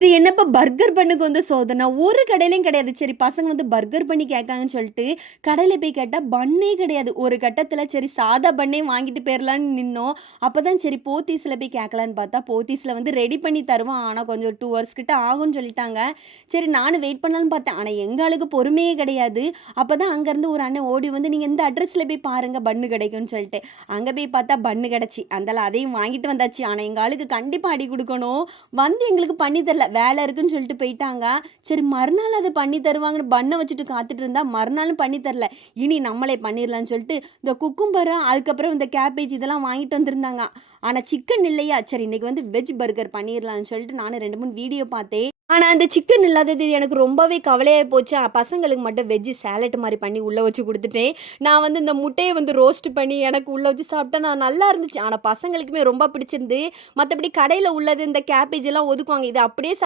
இது என்னப்பா பர்கர் பண்ணுக்கு வந்து சோதனை. ஒரு கடையிலயும் கிடையாது. சரி பசங்க வந்து பர்கர் பண்ணி கேட்காங்கன்னு சொல்லிட்டு, கடையில போய் கேட்டா பன்னே கிடையாது. ஒரு கட்டத்தில சரி சாதா பன்னே வாங்கிட்டு போயிரலான்னு நின்னோம். அப்பதான் சரி போத்தீஸ்ல போய் கேட்கலான்னு பார்த்தா, போத்தீஸ்ல வந்து ரெடி பண்ணி தருவான். ஆனா கொஞ்சம் 2 ஹவர்ஸ் கிட்ட ஆகும்ன்னு சொல்லிட்டாங்க. சரி நானும் வெயிட் பண்ணலான்னு பார்த்தேன். ஆனா எங்க ஆளுக்கு பொறுமையே கிடையாது. அப்பதான் அங்கருந்து ஒரு அண்ணன் ஓடி வந்து, "நீங்க இந்த அட்ரஸ்ல போய் பாருங்க பன்னு கிடைக்கும்ன்னு" சொல்லிட்டு. அங்க போய் பார்த்தா பன்னு கிடைச்சு. அந்தால அதையும் வாங்கிட்டு வந்தாச்சு. ஆனா எங்க ஆளுக்கு கண்டிப்பா அடி குடுக்கணும். வந்து எங்களுக்கு பண்ணி தரல. வேலை இருக்குன்னு சொல்லிட்டு போயிட்டாங்க. சரி மறுநாள் அத பண்ணி தருவாங்கன்னு பன்ன வச்சுட்டு காத்துட்டு இருந்தா, மறுநாளும் பண்ணி தரல. இனி நம்மளே பண்ணிரலான்னு சொல்லிட்டு, இந்த குக்கும்பர் அதுக்கப்புறம் இந்த கேபேஜ் இதெல்லாம் வாங்கிட்டு வந்திருந்தாங்க. ஆனா சிக்கன் இல்லையா, சரி இன்னைக்கு வந்து வெஜ் பர்கர் பண்ணிரலான்னு சொல்லிட்டு நானும் 2, 3 வீடியோ பார்த்தேன். ஆனா அந்த சிக்கன் இல்லாதது எனக்கு ரொம்பவே கவலையா போச்சு. பசங்களுக்கு மட்டும் வெஜ் சாலட் மாரி பண்ணி உள்ள வச்சு குடுத்துட்டேன். நான் வந்து இந்த முட்டைய வந்து ரோஸ்ட் பண்ணி எனக்கு உள்ள வச்சு சாப்பிட்டா நான் நல்லா இருந்துச்சு. ஆனா பசங்களுக்குமே ரொம்ப பிடிச்சிருந்து. மத்தபடி கடையில உள்ளது இந்த கேபேஜ் எல்லாம் ஒதுக்குவாங்க. இது அப்படியே